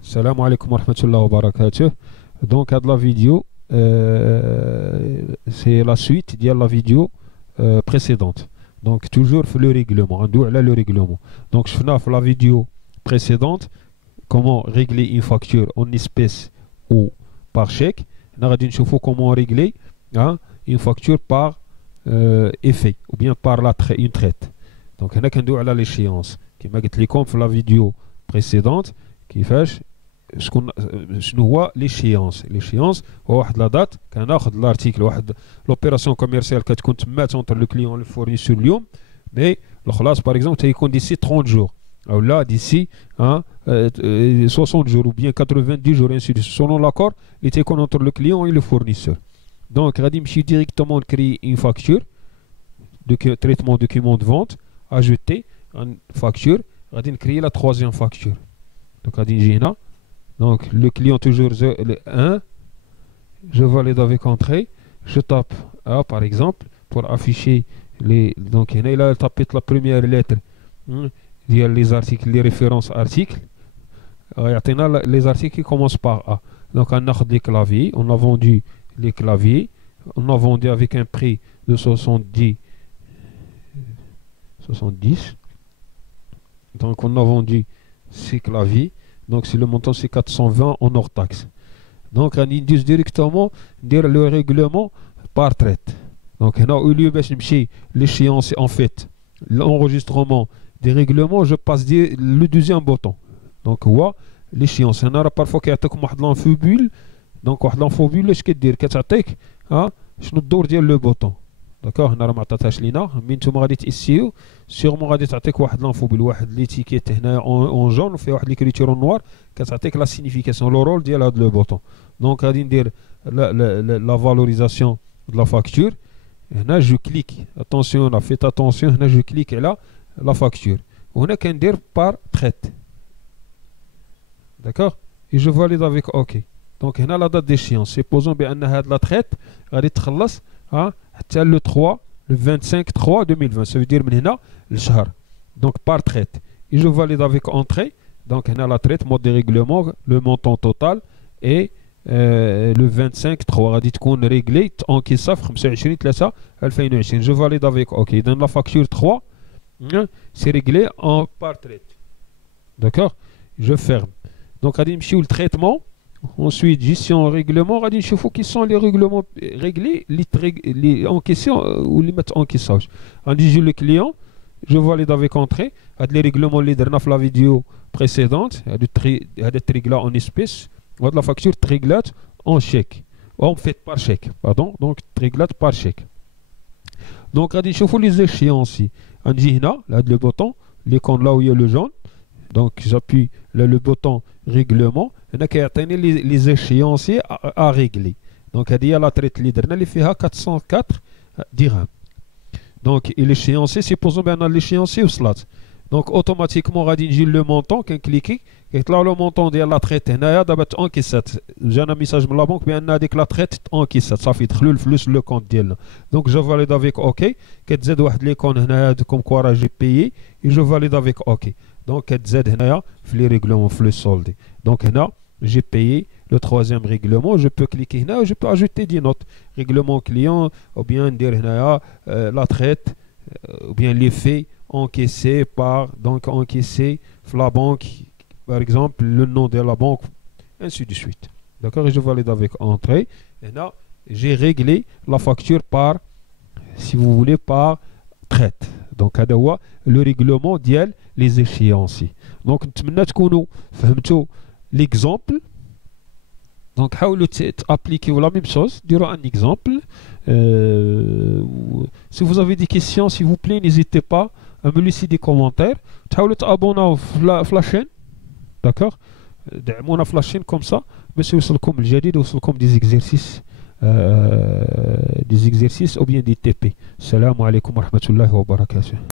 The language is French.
Salam alaikum wa rahmatullahi wa barakatuh. Donc, à de la vidéo, c'est la suite de la vidéo précédente. Donc, toujours le règlement. On doit le règlement. Donc, je fais la vidéo précédente comment régler une facture en espèces ou par chèque. On a dit comment régler une facture par effet ou bien par une traite. Donc, on a dit l'échéance. Qui m'a dit comme la vidéo précédente qui fait شنو هو l'échéance. L'échéance هو واحد لا دات كناخذ لارتيكل واحد لوبيراسيون كوميرسيال كتكون تمات entre le client et le fournisseur اليوم مي الخلاص باغ اكزومبل تيكون ديسي 30 جور او لا ديسي 60 جور ou bien 90 jours ainsi de suite selon l'accord اللي تيكون entre le client et le fournisseur. Donc غادي نمشي directement créer une facture de traitement document de vente ajouter une facture غادي نكري la troisième facture. Donc غادي نجي هنا. Donc le client toujours le 1, je valide avec entrée, je tape A par exemple pour afficher les. Donc il a tapé la première lettre, il y a les articles, les références articles. Les articles qui commencent par A. Donc on a des claviers, on a vendu les claviers, on a vendu avec un prix de 70. Donc on a vendu ces claviers. Donc si le montant c'est 420 en hors taxe. Donc on indique directement le règlement par traite. Donc au lieu de l'échéance en fait l'enregistrement des règlements, je passe le deuxième bouton. Donc l'échéance. On a parfois qu'il y a l'infobule. Donc l'infobule je peux dire je dois le bouton. D'accord, هنا راه ما عطاتهاش لينا من نتوما غادي تاسيو سيغمون غادي تعطيك واحد لانفوبيل واحد ليتيكيت هنا اون جون وفيه واحد ليكريتور اون نوار كتعطيك لا سينيفيكاسيون لو رول ديال هذا لو بوطون. دونك غادي ندير لا فالوريزاسيون دو لا فاكتور. هنا جو كليك اتونسيون لا فيت اتونسيون هنا جو كليك على لا فاكتور وهنا كندير بار تريت. داكوغ اي جو فاليد افيك اوكي. دونك هنا لا دات ديشيونس سيبوزون بان هاد لا تريت غادي تخلص حتى le 3 le 25 3 2020 ça veut dire من هنا لشهر. Donc par traite et je valide avec entrée. Donc هنا la traite mode de règlement le montant total et le 25 3 غادي تكون ريغلي انكيسا في 25 3 2020 je valide avec OK. Donc la facture 3 c'est réglé en par traite. D'accord, je ferme. Donc غادي نمشيو للتريتمون. Ensuite, gestion règlement, il faut qu'ils sont les règlements réglés, les encaissés ou les mettre en encaissage. On dit le client, je valide avec entrée, les règlements les dernières la vidéo précédente, des règlements en espèces, la facture réglée en chèque, en fait par chèque, pardon, donc réglée par chèque. Donc, il faut les échéances. On dit là, le bouton, l'icône là où il y a le jaune. Donc j'appuie le bouton règlement. Il y a les échéanciers à régler. Donc il y a la traite leader. Il y a 404 dirhams. Donc l'échéancier, supposons bien l'échéancier ou slot. Donc automatiquement, on dit le montant, quand cliquez, et là le montant de la traite, il y a d'abord encaissé. J'ai un message de la banque, mais il y a dit que la traite encaissée. Ça fait le compte. Donc je valide avec OK. Quand Z واحد l'icône comme quoi j'ai payé, et je valide avec OK. Donc, Z les règlements flux soldés. Donc, j'ai payé le troisième règlement. Je peux cliquer là, je peux ajouter des notes. Règlement client, ou bien dire la traite, ou bien l'effet encaissé par, donc encaissé la banque, par exemple, le nom de la banque, ainsi de suite. D'accord, et je valide avec entrée. Et là, j'ai réglé la facture par, si vous voulez, par traite. Donc, le règlement ديال les échéanciers. Donc, نتمنى تكونوا فهمتوا l'exemple. Donc, حاولوا appliquer la même chose. Durant un exemple. Si vous avez des questions, s'il vous plaît, n'hésitez pas à me laisser des commentaires. تحاولوا تابوناو في la chaîne. D'accord. دعمونا في la chaîne comme ça. باش يوصلكم الجديد ويوصلكم des exercices ou bien des TP. Salam alaikum wa rahmatullahi wa barakatuh.